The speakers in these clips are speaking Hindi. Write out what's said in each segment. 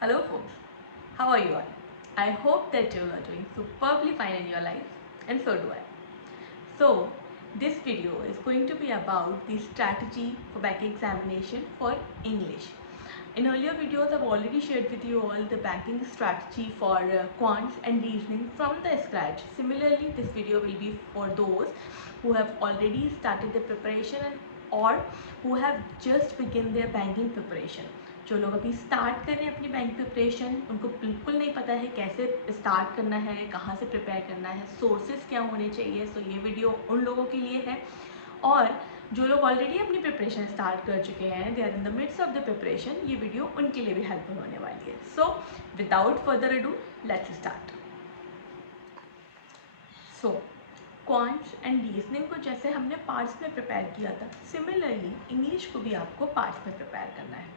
Hello folks, how are you all? I hope that you are doing superbly fine in your life, and so do I. So, this video is going to be about the strategy for banking examination for English. In earlier videos, I've already shared with you all the banking strategy for quants and reasoning from the scratch. Similarly, this video will be for those who have already started the preparation or who have just begun their banking preparation. जो लोग अभी स्टार्ट कर रहे हैं अपनी बैंक प्रिपरेशन, उनको बिल्कुल नहीं पता है कैसे स्टार्ट करना है, कहाँ से प्रिपेयर करना है, सोर्सेज क्या होने चाहिए। सो ये वीडियो उन लोगों के लिए है। और जो लोग ऑलरेडी अपनी प्रिपरेशन स्टार्ट कर चुके हैं, they are in the mids of the preparation, ये वीडियो उनके लिए भी हेल्पफुल होने वाली है। So without further ado, let's start. So quants and reasoning को जैसे हमने पार्ट्स में प्रिपेयर किया था, सिमिलरली इंग्लिश को भी आपको पार्ट्स में प्रिपेयर करना है।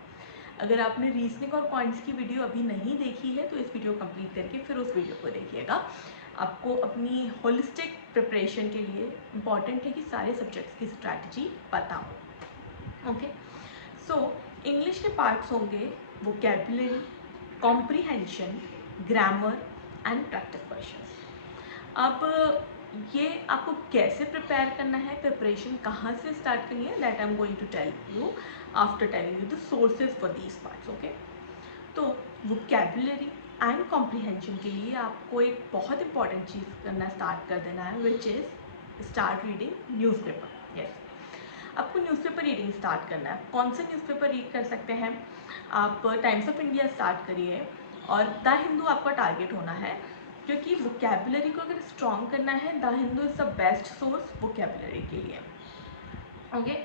अगर आपने रीजनिंग और क्वांट्स की वीडियो अभी नहीं देखी है तो इस वीडियो कंप्लीट करके फिर उस वीडियो को देखिएगा। आपको अपनी होलिस्टिक प्रिपरेशन के लिए इम्पॉर्टेंट है कि सारे सब्जेक्ट्स की स्ट्रैटेजी पता हो। ओके, सो इंग्लिश के पार्ट्स होंगे vocabulary, comprehension, grammar and practice questions. अब ये आपको कैसे प्रिपेयर करना है, प्रिपरेशन कहाँ से स्टार्ट करनी है, that I am going to tell you after telling you the sources for these parts. Okay, तो वोकैबुलरी एंड कॉम्प्रीहेंशन के लिए आपको एक बहुत इंपॉर्टेंट चीज़ करना स्टार्ट कर देना है, which is start reading newspaper. Yes, आपको न्यूज़पेपर रीडिंग स्टार्ट करना है। कौन से न्यूज़पेपर रीड कर सकते हैं आप? टाइम्स ऑफ इंडिया स्टार्ट करिए और द हिंदू आपका टारगेट होना है, क्योंकि वोकैबुलरी को अगर स्ट्रॉन्ग करना है, the Hindu is the best source vocabulary के लिए। ओके,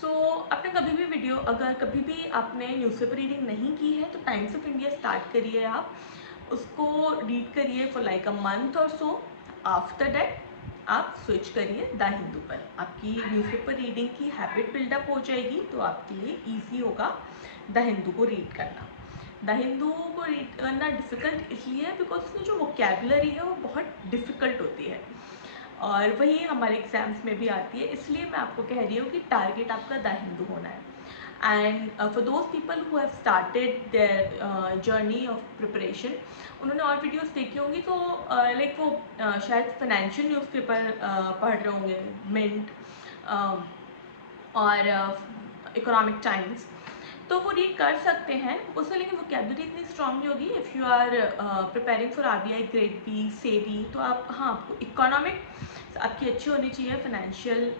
सो आपने कभी भी वीडियो, अगर कभी भी आपने न्यूज़पेपर रीडिंग नहीं की है तो टाइम्स ऑफ इंडिया स्टार्ट करिए, आप उसको रीड करिए फॉर लाइक अ मंथ और सो। आफ्टर दैट आप स्विच करिए द हिंदू पर। आपकी न्यूज़पेपर रीडिंग की हैबिट बिल्डअप हो जाएगी तो आपके लिए ईजी होगा द हिंदू को रीड करना। द हिंदू को रीड करना डिफ़िकल्ट इसलिए है बिकॉज उसमें जो वोकैबुलरी है वो बहुत डिफ़िकल्ट होती है और वही हमारे एग्जाम्स में भी आती है। इसलिए मैं आपको कह रही हूँ कि टारगेट आपका द हिंदू होना है। And for those people who have started their journey of preparation, उन्होंने और वीडियोस देखी होंगी तो लाइक वो शायद फाइनेंशियल न्यूज़पेपर पढ़ रहे होंगे, मिंट और इकोनॉमिक टाइम्स, तो वो रीड कर सकते हैं उसमें। लेकिन वोकैबुलरी इतनी स्ट्रांग नहीं होगी। If you are preparing for RBI, grade B, SEBI, तो आप, हाँ, आपको इकोनॉमिक आपकी अच्छी होनी चाहिए, फाइनेंशियल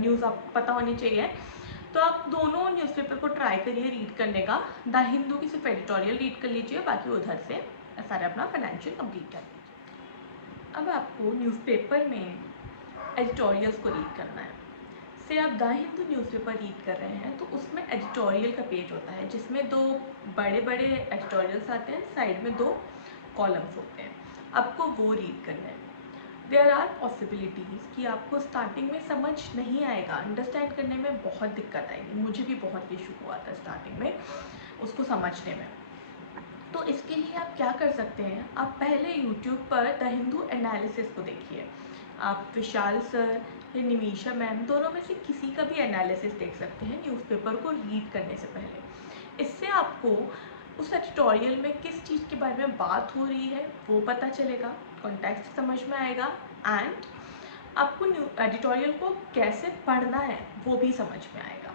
न्यूज़ आपको पता होनी चाहिए। तो आप दोनों न्यूज़पेपर को ट्राई करिए रीड करने का। द हिंदू की सिर्फ एडिटोरियल रीड कर लीजिए, बाकी उधर से सारा अपना फाइनेंशियल कंप्लीट कर लीजिए। अब आपको न्यूज़पेपर में एडिटोरियल्स को रीड करना है। से आप द हिंदू न्यूज़पेपर रीड कर रहे हैं तो उसमें एडिटोरियल का पेज होता है जिसमें दो बड़े बड़े एडिटोरियल्स आते हैं, साइड में दो कॉलम्स होते हैं, आपको वो रीड करना है। देयर आर पॉसिबिलिटीज़ कि आपको स्टार्टिंग में समझ नहीं आएगा, अंडरस्टैंड करने में बहुत दिक्कत आएगी। मुझे भी बहुत इशू हुआ था स्टार्टिंग में उसको समझने में। तो इसके लिए आप क्या कर सकते हैं, आप पहले यूट्यूब पर द हिंदू एनालिसिस को देखिए। आप विशाल सर या निमीशा मैम, दोनों में से किसी का भी एनालिसिस देख सकते हैं न्यूज़पेपर को रीड करने से पहले। इससे आपको उस एडिटोरियल में किस चीज़ के बारे में बात हो रही है वो पता चलेगा, कॉन्टेक्स्ट समझ में आएगा, एंड आपको एडिटोरियल को कैसे पढ़ना है वो भी समझ में आएगा।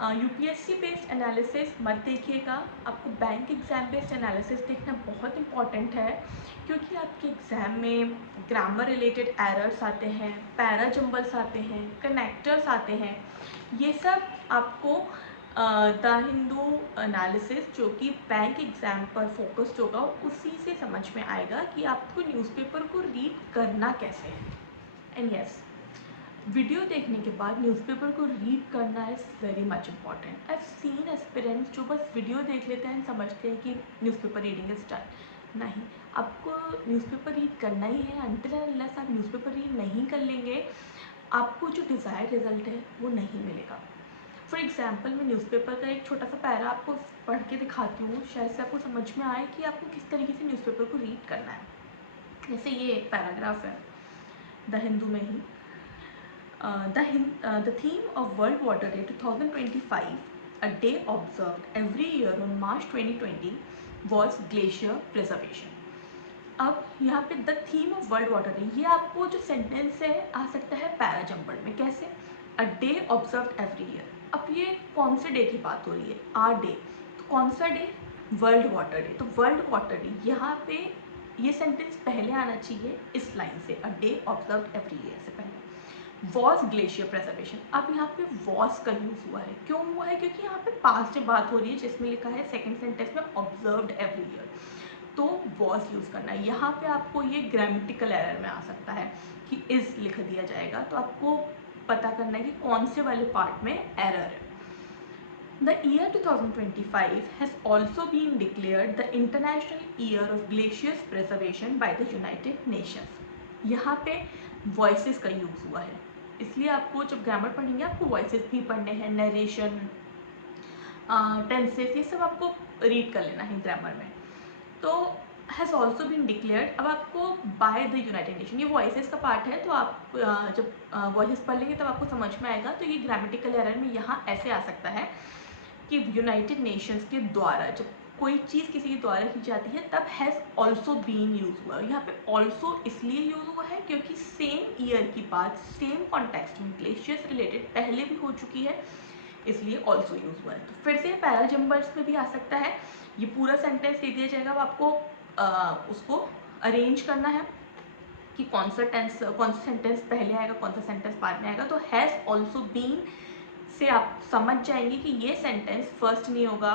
यूपीएससी बेस्ड एनालिसिस मत देखिएगा, आपको बैंक एग्ज़ाम बेस्ड एनालिसिस देखना बहुत इंपॉर्टेंट है, क्योंकि आपके एग्ज़ाम में ग्रामर रिलेटेड एरर्स आते हैं, पैरा जंबल्स आते हैं, कनेक्टर्स आते हैं। ये सब आपको द हिंदू एनालिसिस जो कि बैंक एग्ज़ाम पर फोकस्ड होगा उसी से समझ में आएगा कि आपको न्यूज़पेपर को रीड करना कैसे है। एंड यस, वीडियो देखने के बाद न्यूज़पेपर को रीड करना is very much important. I have seen aspirants जो बस वीडियो देख लेते हैं, समझते हैं कि न्यूज़पेपर रीडिंग इज डन। नहीं, आपको न्यूज़पेपर रीड करना ही है। अनटिल एंड अनलेस आप न्यूज़पेपर रीड नहीं कर लेंगे, आपको जो डिज़ायर्ड रिजल्ट है वो नहीं मिलेगा। फॉर एग्जाम्पल, मैं न्यूज़पेपर का एक छोटा सा पैरा आपको पढ़ के दिखाती हूँ, शायद से आपको समझ में आए कि आपको किस तरीके से न्यूज़पेपर को रीड करना है। जैसे ये एक पैराग्राफ है द हिंदू में ही, the theme of World Water Day 2025 a day observed every year on March 2020 was glacier preservation. अब यहाँ पे the theme of world water day, ये आपको जो सेंटेंस है आ सकता है पैराजम्बल में। कैसे? A day observed every year. अब ये कौन से डे की बात हो रही है? आर डे। तो कौन सा डे? World water day. तो वर्ल्ड वाटर डे, यहाँ पे ये सेंटेंस पहले आना चाहिए इस लाइन से, a day observed every year से पहले। Was glacier preservation. अब यहाँ पे वॉज का यूज हुआ है, क्यों हुआ है? क्योंकि यहाँ पे पास्ट में बात हो रही है जिसमें लिखा है सेकंड सेंटेंस में ऑब्जर्व्ड एवरी ईयर, तो वॉज यूज करना है। यहाँ पे आपको ये ग्रामेटिकल एरर में आ सकता है कि इज लिख दिया जाएगा, तो आपको पता करना है कि कौन से वाले पार्ट में एरर है। The year 2025 has also been declared the International Year of Glaciers Preservation by the United Nations. यहाँ पे voices का यूज हुआ है, इसलिए आपको जब ग्रामर पढ़ेंगे आपको voices भी पढ़ने हैं, नरेशन, टेंसेस, ये सब आपको रीड कर लेना है ग्रामर में। तो हैज़ ऑल्सो बीन डिक्लेयर्ड, अब आपको बाय द यूनाइटेड नेशन, ये वॉइसेस का पार्ट है, तो आप जब वॉइसेस पढ़ लेंगे तब आपको समझ में आएगा। तो ये ग्रामेटिकल एरर में यहाँ ऐसे आ सकता है कि यूनाइटेड नेशंस के द्वारा जब कोई चीज़ किसी के द्वारा की जाती है तब हैज़ ऑल्सो बीन यूज हुआ है। यहाँ पे ऑल्सो इसलिए यूज हुआ है क्योंकि सेम ईयर की बात सेम कॉन्टेक्स्ट में ग्लेशियर्स रिलेटेड पहले भी हो चुकी है, इसलिए ऑल्सो यूज हुआ है। तो फिर से पैराजम्बर्स में भी आ सकता है, ये पूरा सेंटेंस दे दिया जाएगा, अब आपको उसको अरेंज करना है कि कौन सा सेंटेंस पहले आएगा, कौन सा सेंटेंस बाद में आएगा। तो हैज़ ऑल्सो बीन से आप समझ जाएंगे कि ये सेंटेंस फर्स्ट नहीं होगा,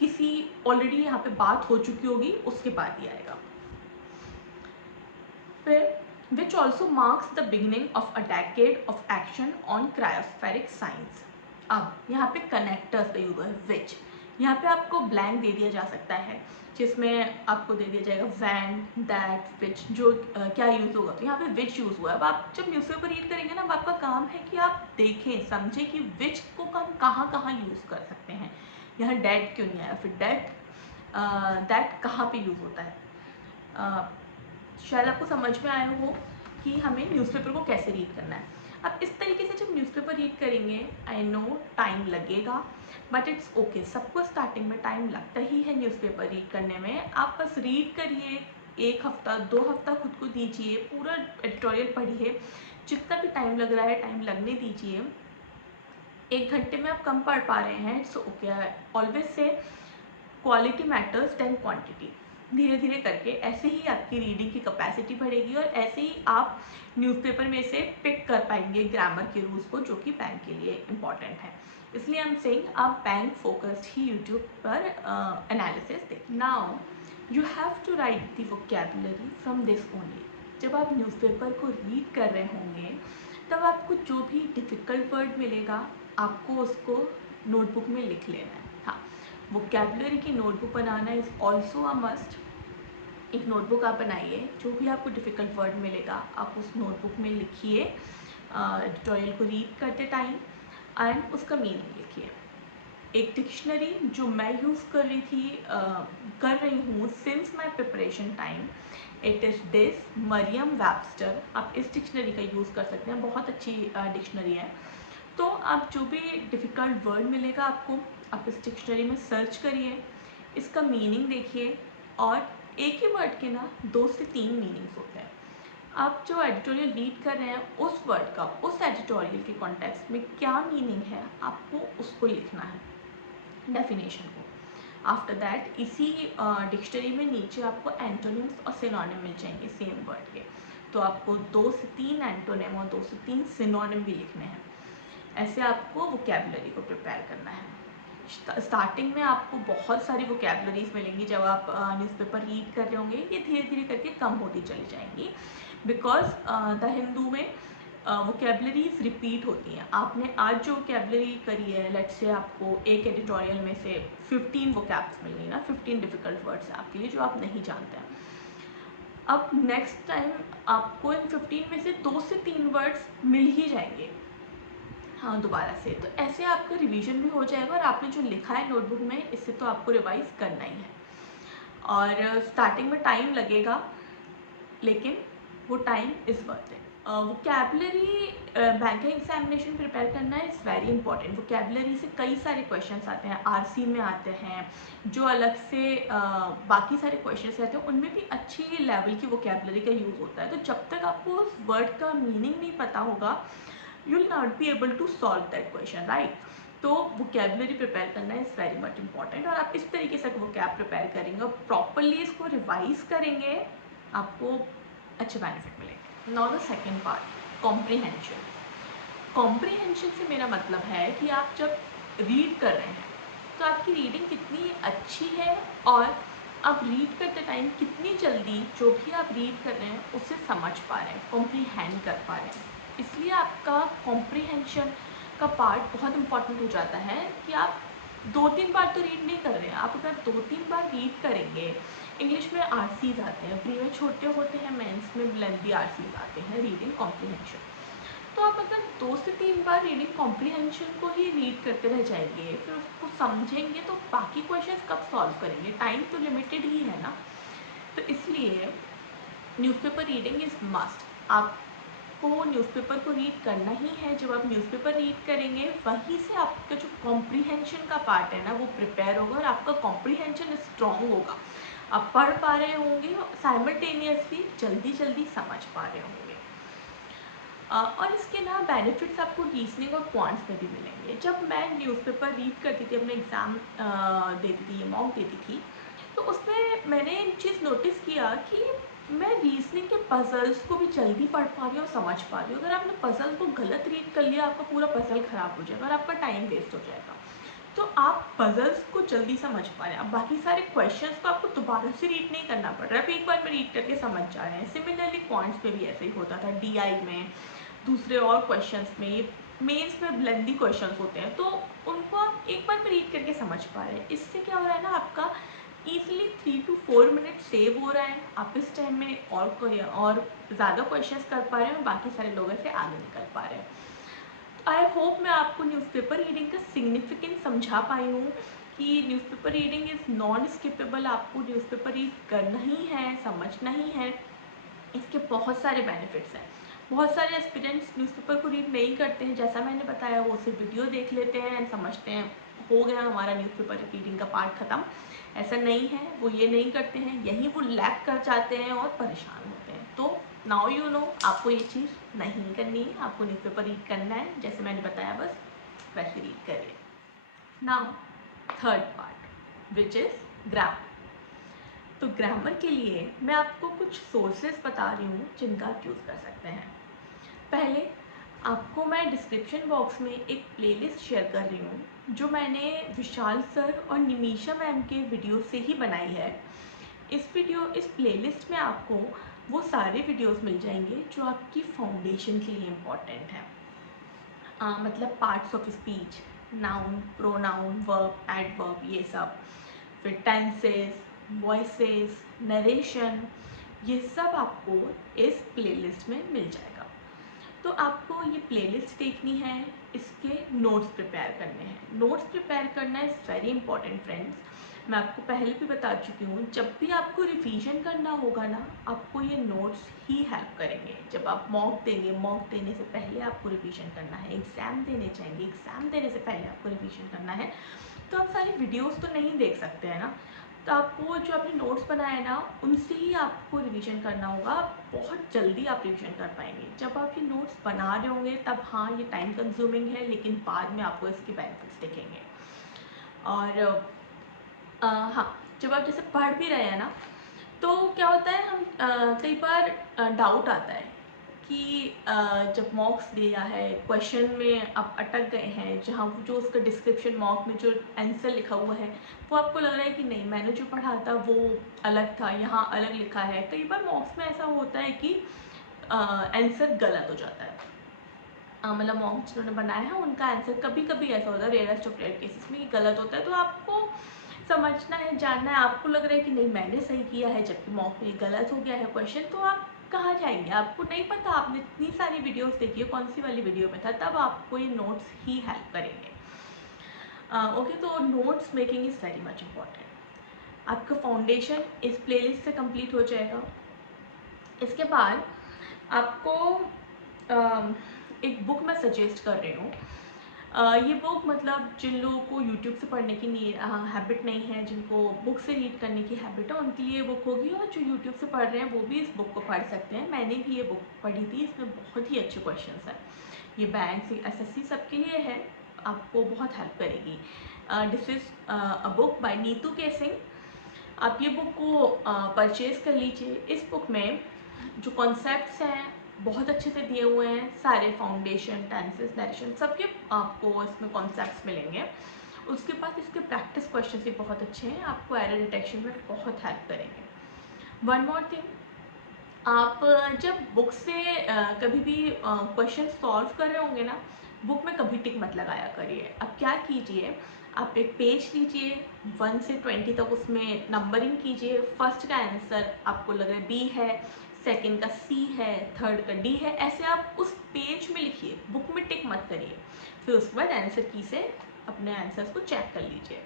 किसी ऑलरेडी यहाँ पे बात हो चुकी होगी उसके बाद ही आएगा। फिर which also marks the beginning of a decade of action on cryospheric science. अब यहाँ पे कनेक्टर्स का यूज है विच, यहाँ पे आपको ब्लैंक दे दिया जा सकता है जिसमें आपको दे दिया जाएगा वैन, दैट, विच, जो क्या यूज़ होगा। तो यहाँ पे विच यूज़ हुआ है। अब आप जब न्यूज़पेपर रीड करेंगे ना, अब आपका काम है कि आप देखें समझें कि विच को हम कहाँ कहाँ यूज़ कर सकते हैं। यहाँ डेट क्यों नहीं आया, फिर दैट कहाँ पे यूज़ होता है। शायद आपको समझ में आया हो कि हमें न्यूज़पेपर को कैसे रीड करना है। अब इस तरीके से जब न्यूज़पेपर रीड करेंगे, आई नो टाइम लगेगा बट इट्स ओके, सबको स्टार्टिंग में टाइम लगता ही है न्यूज़पेपर रीड करने में। आप बस रीड करिए, 1 हफ्ता 2 हफ्ता खुद को दीजिए, पूरा एडिटोरियल पढ़िए, जितना भी टाइम लग रहा है टाइम लगने दीजिए। 1 घंटे में आप कम पढ़ पा रहे हैं, इट्स ओके। ऑलवेज से क्वालिटी मैटर्स देन क्वांटिटी। धीरे धीरे करके ऐसे ही आपकी रीडिंग की कैपेसिटी बढ़ेगी और ऐसे ही आप न्यूज़पेपर में से पिक कर पाएंगे ग्रामर के रूल्स को, जो कि बैंक के लिए इम्पॉर्टेंट है। इसलिए हम सेइंग आप बैंक फोकस्ड ही यूट्यूब पर एनालिसिस दें। Now you have to write the vocabulary from this only. जब आप न्यूज़पेपर को रीड कर रहे होंगे तब आपको जो भी डिफ़िकल्ट वर्ड मिलेगा आपको उसको नोटबुक में लिख लेना है। हाँ, वोकैबुलरी की notebook banana is also a must. एक नोटबुक आप बनाइए, जो भी आपको डिफ़िकल्ट वर्ड मिलेगा आप उस नोटबुक में लिखिए एडिटोरियल को रीड करते टाइम, एंड उसका मीनिंग लिखिए। एक डिक्शनरी जो मैं यूज़ कर रही हूँ since my preparation time, it is this Merriam Webster. आप इस डिक्शनरी का यूज़ कर सकते हैं, बहुत अच्छी डिक्शनरी है। तो आप जो भी डिफ़िकल्ट वर्ड मिलेगा आपको, आप इस डिक्शनरी में सर्च करिए, इसका मीनिंग देखिए, और एक ही वर्ड के ना 2 से 3 मीनिंग्स होते हैं। आप जो एडिटोरियल रीड कर रहे हैं उस वर्ड का उस एडिटोरियल के कॉन्टेक्स्ट में क्या मीनिंग है, आपको उसको लिखना है, डेफिनेशन को। आफ्टर दैट इसी डिक्शनरी में नीचे आपको एंटोनिम्स और सिनोनिम मिल जाएंगे सेम वर्ड के, तो आपको 2 से 3 एंटोनिम और 2 से 3 सिनोनिम भी लिखने हैं। ऐसे आपको वोकैबुलरी को प्रिपेयर करना है। स्टार्टिंग में आपको बहुत सारी वोकैबुलरीज मिलेंगी जब आप न्यूज़पेपर रीड कर रहे होंगे, ये धीरे धीरे करके कम होती चली जाएंगी, बिकॉज द हिंदू में वोकैबुलरीज रिपीट होती हैं। आपने आज जो वोकैबुलरी करी है, लेट्स से आपको एक एडिटोरियल में से 15 वोकैब्स मिलेंगी ना, 15 डिफ़िकल्ट वर्ड्स आपके लिए जो आप नहीं जानते हैं। अब नेक्स्ट टाइम आपको इन 15 में से 2 से 3 वर्ड्स मिल ही जाएंगे, हाँ, दोबारा से। तो ऐसे आपका रिवीजन भी हो जाएगा और आपने जो लिखा है नोटबुक में, इससे तो आपको रिवाइज करना ही है। और स्टार्टिंग में टाइम लगेगा, लेकिन वो time is worth it. Vocabulary banking examination prepare करना इज़ वेरी इंपॉर्टेंट। वोकैबलरी से कई सारे क्वेश्चंस आते हैं, आरसी में आते हैं, जो अलग से बाकी सारे क्वेश्चंस रहते हैं उनमें भी अच्छी लेवल की वोकैबलरी का यूज़ होता है। तो जब तक आपको उस वर्ड का मीनिंग नहीं पता होगा, you will not be able to solve that question, right. तो वोकैबलरी प्रिपेयर करना इज़ वेरी मच इंपॉर्टेंट, और आप इस तरीके से वोकैब प्रिपेयर करेंगे और प्रॉपरली इसको रिवाइज करेंगे, आपको अच्छे बेनिफिट मिलेंगे। Now the second part, comprehension. Comprehension से मेरा मतलब है कि आप जब रीड कर रहे हैं तो आपकी रीडिंग कितनी अच्छी है, और आप रीड करते टाइम कितनी जल्दी जो भी आप रीड कर रहे हैं उसे समझ पा रहे हैं, कॉम्प्रीहेंड कर पा रहे हैं। इसलिए आपका कॉम्प्रीहेंशन का पार्ट बहुत इंपॉर्टेंट हो जाता है कि आप 2-3 बार तो रीड नहीं कर रहे हैं। आप अगर 2-3 बार रीड करेंगे, इंग्लिश में आरसीज आते हैं, प्री में छोटे होते हैं, मेंस में लेंथी आरसीज आते हैं, रीडिंग कॉम्प्रीहेंशन। तो आप अगर 2 से 3 बार रीडिंग कॉम्प्रीहेंशन को ही रीड करते रह जाएंगे, फिर उसको समझेंगे, तो बाकी क्वेश्चंस कब सॉल्व करेंगे? टाइम तो लिमिटेड ही है ना। तो इसलिए न्यूज़पेपर रीडिंग इज़ मस्ट। आपको न्यूज़पेपर को रीड करना ही है। जब आप न्यूज़पेपर रीड करेंगे, वहीं से आपका जो कॉम्प्रीहेंशन का पार्ट है ना, वो प्रिपेयर होगा और आपका कॉम्प्रीहेंशन स्ट्रॉन्ग होगा। आप पढ़ पा रहे होंगे और साइमल्टेनियसली जल्दी जल्दी समझ पा रहे होंगे। और इसके ना बेनिफिट्स आपको रीजनिंग और क्वांट्स में भी मिलेंगे। जब मैं न्यूज़पेपर रीड करती थी, अपने एग्ज़ाम देती थी, मॉक देती थी, तो उसमें मैंने एक चीज़ नोटिस किया कि मैं रीजनिंग के पजल्स को भी जल्दी पढ़ पा रही हूँ और समझ पा रही हूँ। अगर आपने पजल को गलत रीड कर लिया, आपका पूरा पजल ख़राब हो जाएगा और आपका टाइम वेस्ट हो जाएगा। तो आप पजल्स को जल्दी समझ पा रहे हैं। अब बाकी सारे क्वेश्चंस को आपको दोबारा से रीड नहीं करना पड़ रहा है, आप एक बार में रीड करके समझ जा रहे हैं। सिमिलरली क्वांट्स में भी ऐसे ही होता था, डीआई में, दूसरे और क्वेश्चंस में, मेंस में लेंथी क्वेश्चंस होते हैं, तो उनको आप एक बार में रीड करके समझ पा रहे हैं। इससे क्या हो रहा है ना, आपका ईजिली 3 to 4 मिनट सेव हो रहा है। आप इस टाइम में और ज़्यादा क्वेश्चंस कर पा रहे हैं और बाकी सारे लोगों से आगे निकल पा रहे हैं। आई होप मैं आपको न्यूज़पेपर रीडिंग का सिग्निफिकेंस समझा पाई हूँ कि newspaper reading is non skippable. आपको न्यूज़पेपर रीड करना ही है, समझना ही है। इसके बहुत सारे बेनिफिट्स हैं। बहुत सारे एस्पिरेंट्स न्यूज़पेपर को रीड नहीं करते हैं, जैसा मैंने बताया, वो सिर्फ वीडियो देख लेते हैं एंड समझते हैं हो गया हमारा न्यूज़पेपर रीडिंग का पार्ट ख़त्म। ऐसा नहीं है, वो ये नहीं करते हैं, यही वो लैग कर जाते हैं और परेशान होते हैं। तो नाउ यू नो, आपको ये चीज़ नहीं करनी है, आपको न्यूज़पेपर रीड करना है, जैसे मैंने बताया बस वैसे रीड करिए। Now third part which is grammar. तो ग्रामर के लिए मैं आपको कुछ सोर्सेज बता रही हूँ जिनका आप यूज़ कर सकते हैं। पहले आपको मैं डिस्क्रिप्शन बॉक्स में एक प्लेलिस्ट शेयर कर रही हूँ, जो मैंने विशाल सर और निमिषा मैम के वीडियो से ही बनाई है। इस प्लेलिस्ट में आपको वो सारे वीडियोस मिल जाएंगे जो आपकी फाउंडेशन के लिए इम्पॉर्टेंट है। मतलब parts of speech, noun, pronoun, verb, adverb, ये सब, फिर टेंसेस, वॉइसेस, नरेशन, ये सब आपको इस प्लेलिस्ट में मिल जाएगा। तो आपको ये प्लेलिस्ट देखनी है, इसके नोट्स प्रिपेयर करने हैं। नोट्स प्रिपेयर करना इज़ वेरी इंपॉर्टेंट फ्रेंड्स। मैं आपको पहले भी बता चुकी हूँ, जब भी आपको रिवीजन करना होगा ना, आपको ये नोट्स ही हेल्प करेंगे। जब आप मॉक देंगे, मॉक देने से पहले आपको रिवीजन करना है। एग्ज़ाम देने जाएंगे, एग्ज़ाम देने से पहले आपको रिवीजन करना है। तो आप सारी वीडियोस तो नहीं देख सकते हैं ना, तो आपको जो आपने नोट्स बनाए ना, उनसे ही आपको रिवीजन करना होगा। बहुत जल्दी आप रिवीजन कर पाएंगे। जब आप ये नोट्स बना रहे होंगे तब हाँ, ये टाइम कंज्यूमिंग है, लेकिन बाद में आपको इसके बेनिफिट्स दिखेंगे। और हाँ, जब आप जैसे पढ़ भी रहे हैं ना, तो क्या होता है, हम कई बार डाउट आता है कि जब मॉक्स दिया है, क्वेश्चन में आप अटक गए हैं, जहाँ जो उसका डिस्क्रिप्शन मॉक में जो आंसर लिखा हुआ है, वो आपको लग रहा है कि नहीं, मैंने जो पढ़ा था वो अलग था, यहाँ अलग लिखा है। कई बार मॉक्स में ऐसा होता है कि आंसर गलत हो जाता है। मतलब मॉक्स जिन्होंने बनाया है उनका आंसर कभी कभी ऐसा होता है, रेयरेस्ट ऑफ रेयर केसेस में गलत होता है। तो आपको समझना है, जानना है। आपको लग रहा है कि नहीं, मैंने सही किया है, जबकि मॉक में गलत हो गया है क्वेश्चन, तो आप कहाँ जाएंगे? आपको नहीं पता, आपने इतनी सारी वीडियोस देखी है, कौन सी वाली वीडियो में था, तब आपको ये नोट्स ही हेल्प करेंगे। ओके, तो notes making is very much important. आपका फाउंडेशन इस प्लेलिस्ट से कंप्लीट हो जाएगा। इसके बाद आपको एक बुक मैं सजेस्ट कर रही हूँ। ये बुक मतलब जिन लोगों को यूट्यूब से पढ़ने की हैबिट नहीं है, जिनको बुक से रीड करने की हैबिट है, उनके लिए बुक होगी, और जो यूट्यूब से पढ़ रहे हैं वो भी इस बुक को पढ़ सकते हैं। मैंने भी ये बुक पढ़ी थी, इसमें बहुत ही अच्छे क्वेश्चंस हैं। ये बैंक SSC सबके लिए है, आपको बहुत हेल्प करेगी। This is a book by Neetu के सिंह। आप ये बुक को परचेज़ कर लीजिए। इस बुक में जो कॉन्सेप्ट्स हैं बहुत अच्छे से दिए हुए हैं, सारे फाउंडेशन, टेंसेस, नरेशन, सबके आपको इसमें कॉन्सेप्ट्स मिलेंगे। उसके बाद इसके प्रैक्टिस क्वेश्चन भी बहुत अच्छे हैं, आपको एरर डिटेक्शन में बहुत हेल्प करेंगे। वन मोर थिंग, आप जब बुक से कभी भी क्वेश्चन सॉल्व कर रहे होंगे ना, बुक में कभी टिक मत लगाया करिए। अब क्या कीजिए, आप एक पेज लीजिए, 1 से 20 तक उसमें नंबरिंग कीजिए। फर्स्ट का आंसर आपको लग रहा है बी है, सेकंड का सी है, थर्ड का डी है, ऐसे आप उस पेज में लिखिए, बुक में टिक मत करिए। फिर उसके बाद आंसर की से अपने आंसर्स को चेक कर लीजिए।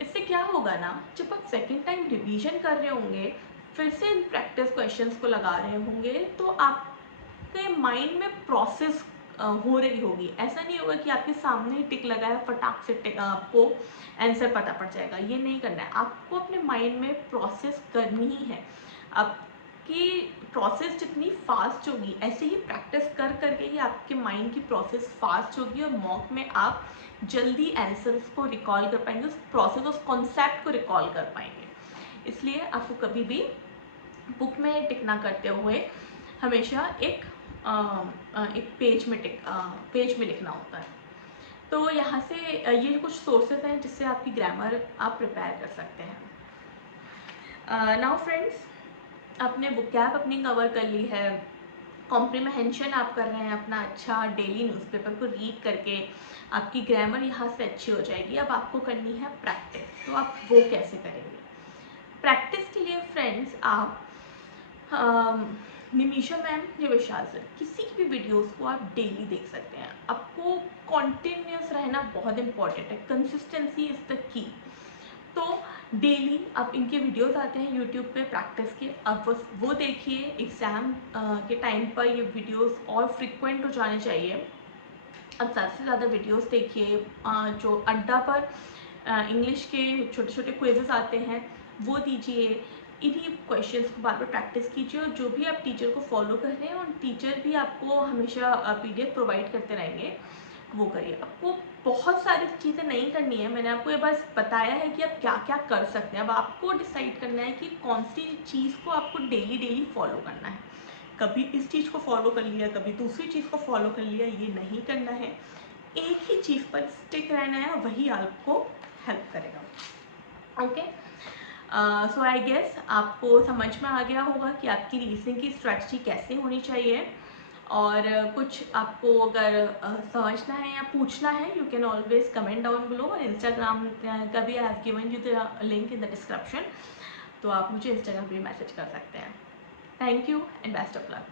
इससे क्या होगा ना, जब आप सेकेंड टाइम रिवीजन कर रहे होंगे, फिर से इन प्रैक्टिस क्वेश्चंस को लगा रहे होंगे, तो आपके माइंड में प्रोसेस हो रही होगी। ऐसा नहीं होगा कि आपके सामने ही टिक लगा है, फटाक से आपको आंसर पता पड़ जाएगा। ये नहीं करना है, आपको अपने माइंड में प्रोसेस करनी ही है। आपकी प्रोसेस जितनी फास्ट होगी, ऐसे ही प्रैक्टिस कर करके ही आपके माइंड की प्रोसेस फास्ट होगी, और मॉक में आप जल्दी आंसर्स को रिकॉल कर पाएंगे, उस प्रोसेस, उस कॉन्सेप्ट को रिकॉल कर पाएंगे। इसलिए आपको कभी भी बुक में टिक ना करते हुए हमेशा एक पेज में लिखना होता है। तो यहाँ से ये कुछ सोर्सेज हैं जिससे आपकी ग्रामर आप प्रिपेयर कर सकते हैं। नाउ फ्रेंड्स, आपने वोकैब अपनी कवर कर ली है, कॉम्प्रीहेंशन आप कर रहे हैं अपना अच्छा, डेली न्यूज़पेपर को रीड करके आपकी ग्रामर यहाँ से अच्छी हो जाएगी। अब आपको करनी है प्रैक्टिस। तो आप वो कैसे करेंगे? प्रैक्टिस के लिए फ्रेंड्स, आप निमिषा मैम या विशाल सर, किसी की भी वीडियोस को आप डेली देख सकते हैं। आपको कॉन्टिन्यूस रहना बहुत इंपॉर्टेंट है, कंसिस्टेंसी इज द की। तो डेली आप इनके वीडियोस आते हैं यूट्यूब पे प्रैक्टिस के, अब वो देखिए। एग्ज़ाम के टाइम पर ये वीडियोस और फ्रिक्वेंट हो जाने चाहिए। अब ज़्यादा से ज़्यादा वीडियोस देखिए। जो अड्डा पर इंग्लिश के छोटे छोटे क्विजेस आते हैं वो दीजिए। इन्हीं क्वेश्चंस को बार बार प्रैक्टिस कीजिए, और जो भी आप टीचर को फॉलो कर रहे हैं, और टीचर भी आपको हमेशा PDF प्रोवाइड करते रहेंगे, वो करिए। आपको बहुत सारी चीज़ें नहीं करनी है, मैंने आपको ये बस बताया है कि आप क्या क्या कर सकते हैं। अब आपको डिसाइड करना है कि कौन सी चीज़ को आपको डेली डेली फॉलो करना है। कभी इस चीज़ को फॉलो कर लिया, कभी दूसरी चीज़ को फॉलो कर लिया, ये नहीं करना है। एक ही चीज़ पर स्टिक रहना है, वही आपको हेल्प करेगा। ओके, सो आई गेस आपको समझ में आ गया होगा कि आपकी रीजनिंग की स्ट्रेटजी कैसे होनी चाहिए। और कुछ आपको अगर समझना है या पूछना है, you can always comment down below. और इंस्टाग्राम का भी I have given you the link in the description, तो आप मुझे इंस्टाग्राम पे मैसेज कर सकते हैं। Thank you and best of luck.